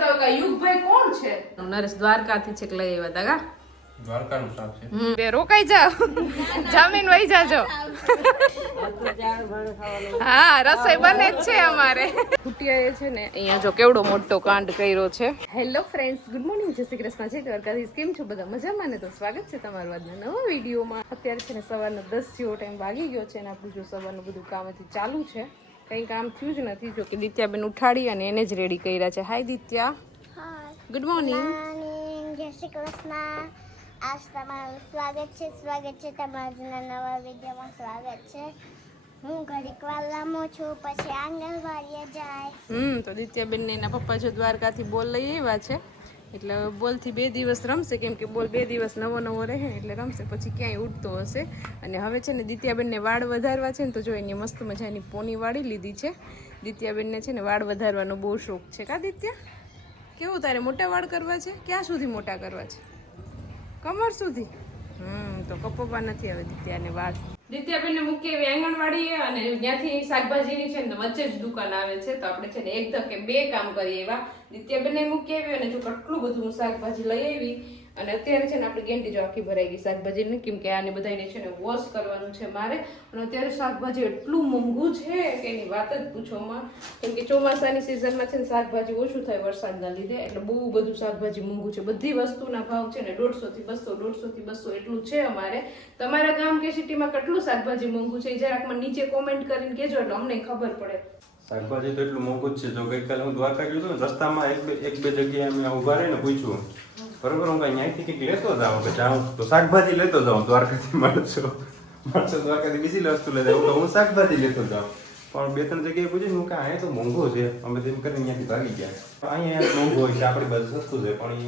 કરતા હોય કે યુગભાઈ કોણ છે નરેશ દ્વારકાથી છેક લઈ આવ્યા હતા કા દ્વારકાનું શાક છે હમ, બે રોકાઈ જાવ જમીન વહી જાજો હા રસોઈ બને જ છે અમારે કુટિયાએ છે ને અહીંયા જો કેવડો મોટો કાંડ કર્યો છે હેલો ફ્રેન્ડ્સ ગુડ મોર્નિંગ જય શ્રી કૃષ્ણ જય દ્વારકાધીશ કેમ છો બધા મજામાં ને તો સ્વાગત છે તમારું આજના નવા વિડીયોમાં અત્યારે છે ને સવારનો દસ જેવો ટાઈમ વાગી ગયો છે અને આપણું જો સવારનું બધું કામ હજી ચાલુ છે કંઈ કામ થયું જ નથી જો કે દિત્યાબેન ઉઠાડી અને એને જ રેડી કર્યા છે. હાય દિત્યા. ગુડ મોર્નિંગ જય શ્રી કૃષ્ણ. આજ તમારું સ્વાગત છે. સ્વાગત છે તમારા નવા વિડીયોમાં. સ્વાગત છે. હું ઘડીક વાર લાંબો છું પછી આંગણવાડીએ જાય. હમ તો દિત્યાબેન ને એના પપ્પા જો દ્વારકાથી બોલ લઈ આવ્યા છે. એટલે બોલથી બે દિવસ રમશે, કેમ કે બોલ બે દિવસ નવો નવો રહે, એટલે રમશે, પછી ક્યાંય ઉડતો હશે. અને હવે છે ને દિત્યાબેનને વાળ વધારવા છે ને, તો જો એની મસ્ત મજાની પોની વાળી લીધી છે. દિત્યાબેનને છે ને વાળ વધારવાનો બહુ શોખ છે. કા દિત્યા? કેવું તારે મોટા વાળ કરવા છે? ક્યાં સુધી મોટા કરવા છે? કમર સુધી? હમ, તો કપવા નથી આવે દિત્યાને વાળ. દિત્યાબેનને મૂકીએ એવી આંગણવાડીએ અને ત્યાંથી શાકભાજીની છે ને વચ્ચે જ દુકાન આવે છે. તો આપણે છે ને એક ધકે બે કામ કરીએ એવા. દિત્યાબેનને મૂકી આવી અને જો કેટલું બધું શાકભાજી લઈ આવી અને અત્યારે છે ને આપણી ગેંડી જો આખી ભરાઈ ગઈ શાકભાજીને કેમ કે આને બધાને છે ને વોશ કરવાનું છે મારે. અને અત્યારે શાકભાજી એટલું મોંઘું છે કે એની વાત જ પૂછોમાં કેમ કે ચોમાસાની સિઝનમાં છે ને શાકભાજી ઓછું થાય વરસાદના લીધે, એટલે બહુ બધું શાકભાજી મોંઘું છે. બધી વસ્તુના ભાવ છે ને દોઢસો થી બસો દોઢસો થી બસો એટલું છે અમારે. તમારા ગામ કે સિટીમાં કેટલું શાકભાજી મોંઘું છે એ જરાક મને નીચે કોમેન્ટ કરીને કહેજો, એટલે અમને ખબર પડે. શાકભાજી તો એટલું મોંઘું જ છે. જો ગઈકાલે હું દ્વારકા ગયો હતો ને, રસ્તામાં એક બે જગ્યાએ અમે ઊભા રહીને પૂછ્યું. બરોબર, હું કઈ ત્યાંથી કંઈક લેતો જાઉં કે જાઉં? તો શાકભાજી લેતો જાઉં, દ્વારકાથી માણસો માણસો દ્વારકાથી બીજી વસ્તુ લેતા હું તો હું શાકભાજી લેતો જાઉં. પણ બે ત્રણ જગ્યાએ પૂછ્યું હું કે અહીંયા તો મોંઘો છે. અમે તેમ કરીને અહીંયાથી ભાગી ગયા. અહીંયા મોંઘો હોય છે, આપણી બાજુ સસ્તું છે, પણ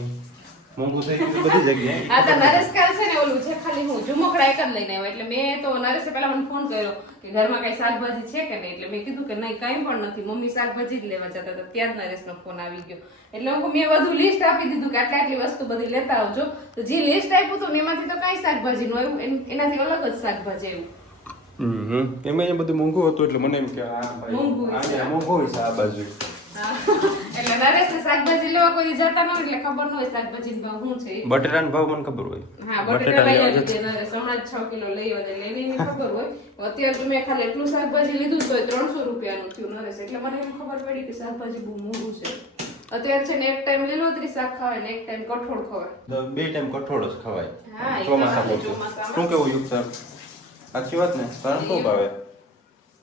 મોંઘું થઈ ગયું બધી જગ્યાએ. આ તો નરેશકાર છે ને ઓલું છે ખાલી હું ઝુમકડા એક જ લઈને આવ્યો એટલે મેં તો નરેશે પહેલા મને ફોન કર્યો કે ઘરમાં કઈ શાકભાજી છે કે નહીં? એટલે મેં કીધું કે નહીં કઈ પણ નથી. મમ્મી શાકભાજી જ લેવા જતા હતા ત્યાં જ નરેશનો ફોન આવી ગયો. એટલે હું મેં બધું લિસ્ટ આપી દીધું કે આટલી આટલી વસ્તુ બધી લેતા આવજો. તો જે લિસ્ટ આપ્યું હતું ને એમાંથી તો કઈ શાકભાજી નું આવ્યું એન- એનાથી અલગ જ શાકભાજી આવ્યું. હમ. એમાં બધું મોંઘું હતું એટલે મને એમ કે આ મોંઘું ભાઈ મોંઘું હોય આ બાજુ. એટલે નરેશ શાકભાજી લેવા કોઈ જતા ન હોય એટલે ખબર ન હોય શાકભાજી ભાવ શું છે ઈ. ભાવ મને ખબર હોય. હા બટેટા લઈ આવી જતા. નરેશ હમણાં છ કિલો લઈ આવે એટલે એની એની ખબર હોય. અત્યારે તો મેં ખાલી એટલું શાકભાજી લીધું તો ત્રણસો રૂપિયાનું થયું નરેશ. એટલે મને એમ ખબર પડી કે શાકભાજી બહુ મોંઘું છે. અત્યારે છે ને એક ટાઈમ લીલોતરી શાક ખવાય ને એક ટાઈમ કઠોળ ખવાય. બે ટાઈમ કઠોળ જ ખવાય. હા, ચોમાસા પૂરતું. શું કેવું સાચી વાત ને? તારે શું ભાવે?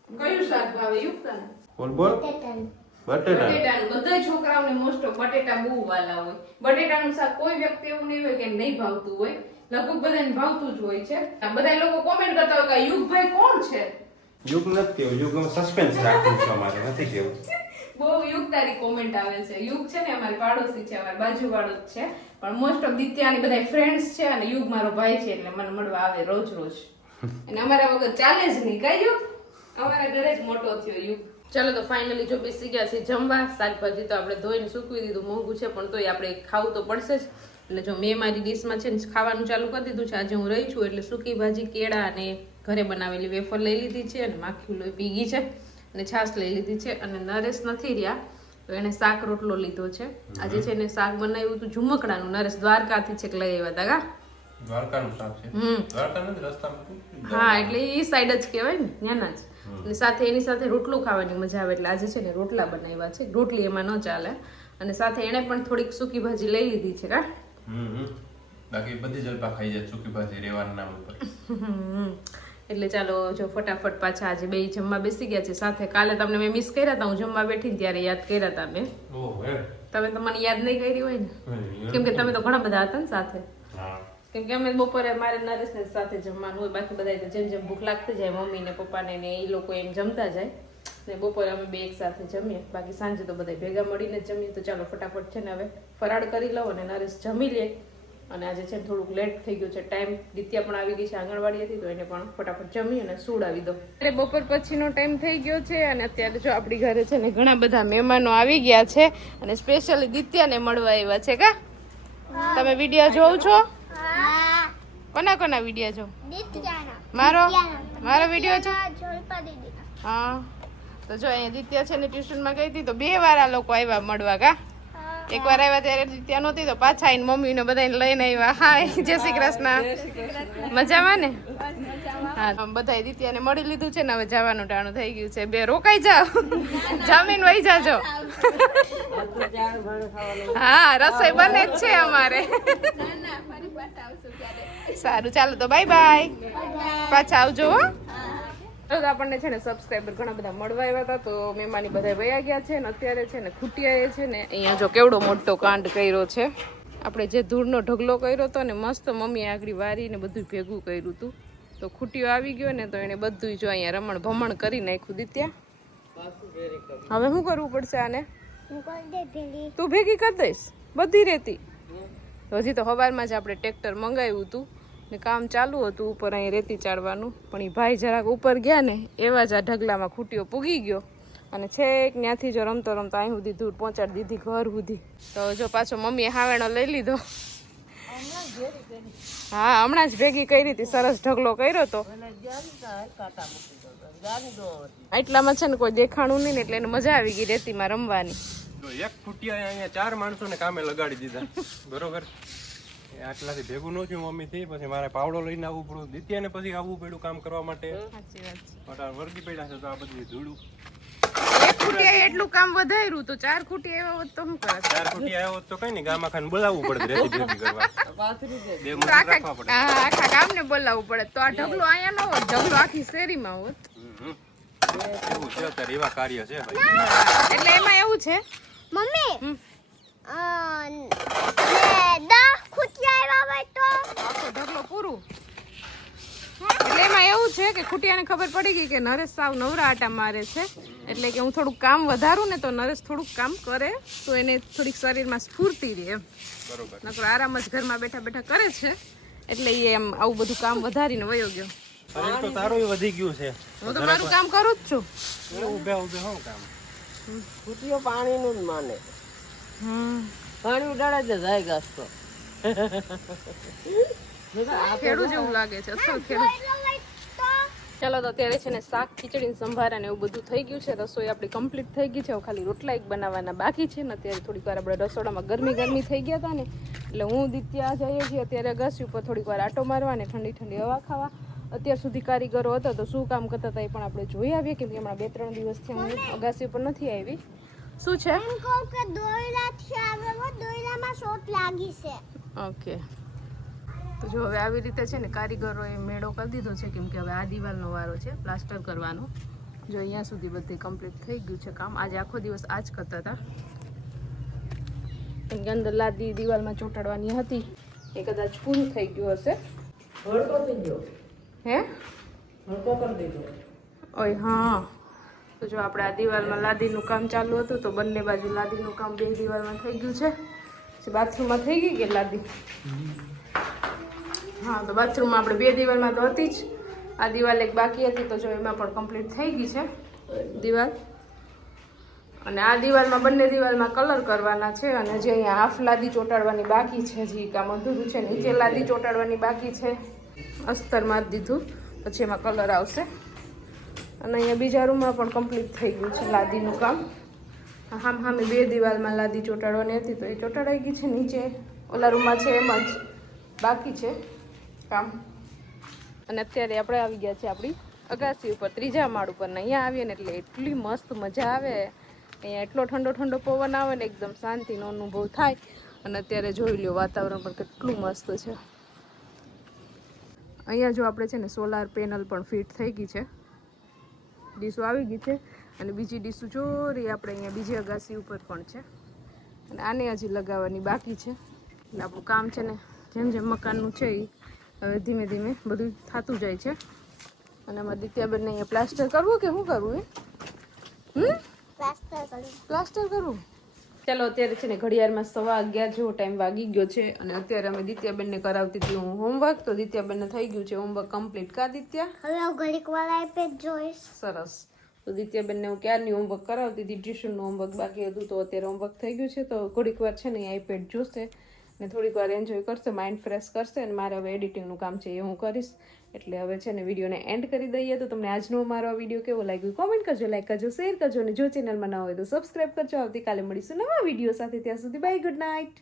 કયું શાક ભાવે બોલ બોલ. બટેટા બધા છોકરાઓને મોસ્ટ ઓફ બટેટા બહુ વાલા હોય. બટેટાનું શાક કોઈ વ્યક્તિ એવું નહીં હોય કે નહીં ભાવતું હોય. લગભગ બધાને ભાવતું જ હોય છે. બધા લોકો કોમેન્ટ કરતા હોય કે યુગભાઈ કોણ છે? યુગ નથી યુગ સસ્પેન્સ રાખવું છે અમારે. નથી કેવું? બહુ યુગ તારી કોમેન્ટ આવે છે. યુગ છે ને અમારી પાડોશી છે અમારી બાજુ વાળો જ છે. પણ મોસ્ટ ઓફ દિત્યાની બધા ફ્રેન્ડ્સ છે અને યુગ મારો ભાઈ છે એટલે મને મળવા આવે રોજ રોજ. અને અમારા વગર ચાલે જ નહીં. કઈ યુગ અમારા ઘરે જ મોટો થયો યુગ. ચાલો તો ફાઇનલી જો બેસી ગયા છે જમવા, શાકભાજી તો આપણે ધોઈને સૂકવી દીધું, મોંઘું છે પણ તોય આપણે ખાવું તો પડશે જ. એટલે જો મેં મારી ડીશમાં છે ને ખાવાનું ચાલુ કરી દીધું છે, આજે હું રહી છું એટલે સૂકી ભાજી, કેળા અને ઘરે બનાવેલી વેફર લઈ લીધી છે અને માખી લોહી પીગી છે અને છાશ લઈ લીધી છે અને નરેશ નથી રહ્યા, તો એને શાક રોટલો લીધો છે. આજે છે એને શાક બનાવ્યું હતું, ઝુમકડાનું. નરેશ દ્વારકાથી છેક લઈ આવ્યા હતા, કા? દ્વારકાનું છે. રસ્તામાં હા એટલે એ સાઈડ જ કહેવાય ને ત્યાંના જ. અને સાથે એની સાથે રોટલું ખાવાની મજા આવે એટલે આજે છે ને રોટલા બનાવ્યા છે. રોટલી એમાં ન ચાલે. અને સાથે એણે પણ થોડીક સૂકી ભાજી લઈ લીધી છે કા. બાકી બધી જલપા ખાઈ જાય સૂકી ભાજી રેવાના નામ ઉપર. એટલે ચાલો જો ફટાફટ પાછા આજે બે જમવા બેસી ગયા છે. સાથે કાલે તમને મેં મિસ કર્યા હતા હું જમવા બેઠી ત્યારે યાદ કર્યા હતા મેં તમે તો મને યાદ નહીં કરી હોય ને. કેમ કે તમે તો ઘણા બધા હતા ને સાથે. કેમ કે અમે બપોરે મારે નરેશ ને સાથે જમવાનું હોય, બાકી બધા જેમ જેમ ભૂખ લાગતી જાય, મમ્મી ને પપ્પાને ને એ લોકો એમ જમતા જાય. ને બપોરે અમે બે એક સાથે જમીએ, બાકી સાંજે તો બધા ભેગા મળીને જમીએ. તો ચાલો ફટાફટ છે ને હવે ફરાળ કરી લઉં અને નરેશ જમી લે. અને આજે છે થોડુંક લેટ થઈ ગયું છે ટાઈમ દિત્યા પણ આવી ગઈ છે આંગણવાડી હતી, તો એને પણ ફટાફટ જમી અને સુડાવી દો એટલે બપોર પછીનો ટાઈમ થઈ ગયો છે અને અત્યારે જો આપણી ઘરે છે ને ઘણા બધા મહેમાનો આવી ગયા છે અને સ્પેશિયલી દિત્યાને મળવા આવ્યા છે, કા? તમે વીડિયો જોવ છો? કોના કોના વિડિયો જો મારો? મારો વીડિયો છે? હા. તો જો અહીંયા દિત્યા છે ને ટ્યુશનમાં ગઈ હતી તો બે વાર આ લોકો આવ્યા મળવા કા? એકવાર આવ્યા ત્યારે ત્યાં નહોતી તો પાછા આવીને મમ્મીને બધાને લઈને આવ્યા. હાય જય શ્રી કૃષ્ણ. મજામાં ને? હા બધાય દિત્યાને મળી લીધું છે ને હવે જવાનું ટાણું થઈ ગયું છે. બે રોકાઈ જાઓ. જામીન વહી જાજો. હા રસોઈ બને જ છે અમારે. સારું ચાલો તો બાય બાય. પાછા આવજો હો. તો આપણને છે ને સબસ્ક્રાઈબર ઘણા બધા મળવા આવ્યા હતા, તો મહેમાની બધા વયા ગયા છે ને અત્યારે છે ને ખૂટિયાએ છે ને અહીંયા જો કેવડો મોટો કાંડ કર્યો છે. આપણે જે ધૂળનો ઢગલો કર્યો હતો ને મસ્ત મમ્મીએ આગળ વારીને બધું ભેગું કર્યું હતું. તો ખૂટીઓ આવી ગયો ને તો એને બધું જો અહીંયા રમણ ભમણ કરી નાખ્યું દીત્યા. હવે શું કરવું પડશે આને? તું ભેગી કરી દઈશ, બધી રહેતી હજી તો સવારમાં જ આપણે ટ્રેક્ટર મંગાવ્યું હતું. ને કામ ચાલુ હતું ઉપર અહીં રેતી ચાળવાનું. પણ એ ભાઈ જરાક ઉપર ગયા ને, એવા જ આ ઢગલામાં ખૂટ્યો પૂગી ગયો. અને છેક ત્યાંથી જો રમતો રમતો અહીં સુધી દૂર પહોંચાડી દીધી ઘર સુધી. તો જો પાછો મમ્મીએ હાવેણો લઈ લીધો. હા, હમણાં જ ભેગી કરી હતી, સરસ ઢગલો કર્યો તો. એટલામાં છે ને કોઈ દેખાણું નહીં એટલે એને મજા આવી ગઈ રેતીમાં રમવાની. એક ફૂટિયા અહીંયા ચાર માણસોને કામે લગાડી દીધા. બરોબર? આટલાથી ભેગું ન થયું મમ્મીથી પછી મારે પાવડો લઈને આવવું પડ્યું. દિત્યાને પછી આવવું પડ્યું કામ કરવા માટે. આ વર્ગી પડ્યા છે તો આ બધી ધૂળું. એટલું કામ વધાર્યું તો ચાર ખૂટી આવ્યા હોત તો શું કરે ચાર ફૂટિયા આવ્યો તો કઈ નહીં ગામમાં ખાને બોલાવવું પડે રેતી ભેગી કરવા. બે મજૂર રાખવા પડે. હા આખા ગામને બોલાવવું પડે. તો આ ઢગલો અહીંયા ન હોત ઢગલો આખી શેરીમાં હોત. એવું છે અત્યારે એવા કાર્ય છે એટલે એમાં એવું છે? મમ્મી હમ. અ, ને દસ ખૂટિયા આવ્યા હોય તો. આખો ઢગલો પૂરું. એટલે એમાં એવું છે કે ખૂટિયાને ખબર પડી ગઈ કે નરેશ સાવ નવરા આટા મારે છે. એટલે કે હું થોડુંક કામ વધારું ને તો નરેશ થોડુંક કામ કરે તો એને થોડીક શરીરમાં સ્ફૂર્તિ રહે એમ. નકર આરામ જ ઘરમાં બેઠા બેઠા કરે છે. એટલે એ એમ આવું બધું કામ વધારીને વયો ગયો. શરીર તો તારું વધી ગયું છે. હું તો મારું કામ કરું જ છું. એ ઊભે ઊભે શું કામ. કુટીઓ પાણીનું જ માને. હમ. પાણી ઉડાડે છે જાય ઘાસ તો. ખેડૂ જેવું લાગે છે. અસલ ખેડૂ ચાલો તો અત્યારે છે ને શાક ખીચડી સંભારા એવું બધું થઈ ગયું છે. રસોઈ આપણી કમ્પ્લીટ થઈ ગઈ છે. હવે ખાલી રોટલા એક બનાવવાના બાકી છે ને અત્યારે થોડીક વાર આપણે રસોડામાં ગરમી ગરમી થઈ ગયા હતા ને એટલે હું દિત્યા જઈએ છીએ અત્યારે અગાસી ઉપર થોડીક વાર આટો મારવા ને ઠંડી ઠંડી હવા ખાવા. અત્યાર સુધી કારીગરો હતા તો શું કામ કરતા હતા એ પણ આપણે જોઈ આવીએ કેમ કે હમણાં બે ત્રણ દિવસથી હું અગાસી ઉપર નથી આવી. શું છે. ઓકે. તો જો હવે આવી રીતે છે ને કારીગરોએ મેળો કરી દીધો છે કેમ કે હવે આ દિવાલનો વારો છે પ્લાસ્ટર કરવાનો. જો અહીંયા સુધી બધે કમ્પ્લીટ થઈ ગયું છે કામ. આજે આખો દિવસ આ જ કરતા હતા. કેમ કે અંદર લાદી દિવાલમાં ચોંટાડવાની હતી. એ કદાચ પૂરું થઈ ગયું હશે. હળકો થઈ ગયો. હે? હળકો કરી દીધો. ઓય હા. તો જો આપણે આ દિવાલમાં લાદીનું કામ ચાલુ હતું તો બંને બાજુ લાદીનું કામ બે દિવાલમાં થઈ ગયું છે. બાથરૂમમાં થઈ ગઈ કે લાદી? હા તો બાથરૂમમાં આપણે બે દિવાલમાં તો હતી જ. આ દિવાલ એક બાકી હતી તો જો એમાં પણ કમ્પ્લીટ થઈ ગઈ છે દિવાલ. અને આ દિવાલમાં બંને દિવાલમાં કલર કરવાના છે અને જે અહીંયા હાફ લાદી ચોંટાડવાની બાકી છે જે કામ અધૂરું છે નીચે લાદી ચોંટાડવાની બાકી છે. અસ્તરમાં દીધું. પછી એમાં કલર આવશે. અને અહીંયા બીજા રૂમમાં પણ કમ્પ્લીટ થઈ ગયું છે લાદીનું કામ. હામ હામે બે દિવાલમાં લાદી ચોંટાડવાની હતી તો એ ચોંટાડાઈ ગઈ છે નીચે. ઓલા રૂમમાં છે, એમ જ બાકી છે કામ. અને અત્યારે આપણે આવી ગયા છે આપણી અગાસી ઉપર, ત્રીજા માળ ઉપર. અહીંયા આવીએ ને એટલે એટલી મસ્ત મજા આવે. અહીંયા એટલો ઠંડો ઠંડો પવન આવે ને એકદમ શાંતિનો અનુભવ થાય. અને અત્યારે જોઈ લ્યો વાતાવરણ પણ કેટલું મસ્ત છે. અહીંયા જો આપણે છે ને સોલાર પેનલ પણ ફિટ થઈ ગઈ છે. ડીશો આવી ગઈ છે. અને બીજી ડીશું જોરી આપણે અહીંયા બીજી અગાસી ઉપર પણ છે. અને આને હજી લગાવવાની બાકી છે. એટલે આપણું કામ છે ને જેમ જેમ મકાનનું છે એ હવે ધીમે ધીમે બધું થતું જાય છે. અને અમારે દિત્યાબેનને અહીંયા પ્લાસ્ટર કરવું કે શું કરવું એ? હમ? પ્લાસ્ટર કરવું. ચાલો અત્યારે છે ને ઘડિયાળમાં સવા અગિયાર જેવો ટાઈમ વાગી ગયો છે અને અત્યારે અમે દિત્યાબેનને કરાવતી હતી હું હોમવર્ક તો દિત્યાબેનને થઈ ગયું છે હોમવર્ક કમ્પ્લીટ કા દિત્યા? હવે ઘડીક વાર આઈપેડ જોઈશ. સરસ. તો દિત્યાબેનને હું ક્યારની હોમવર્ક કરાવતી? હતી ટ્યુશનનું હોમવર્ક બાકી હતું તો અત્યારે હોમવર્ક થઈ ગયું છે. તો થોડીક વાર છે ને આઈપેડ જોશે ને થોડીક વાર એન્જોય કરશે માઇન્ડ ફ્રેશ કરશે અને મારે હવે એડિટિંગનું કામ છે એ હું કરીશ. એટલે હવે છે ને વિડીયોને એન્ડ કરી દઈએ. તો તમને આજનો મારો આ વીડિયો કેવો લાગ્યો? કોમેન્ટ કરજો લાઈક કરજો શેર કરજો અને જો ચેનલમાં ન હોય તો સબસ્ક્રાઈબ કરજો. આવતીકાલે મળીશું નવા વીડિયો સાથે. ત્યાં સુધી બાય ગુડ નાઇટ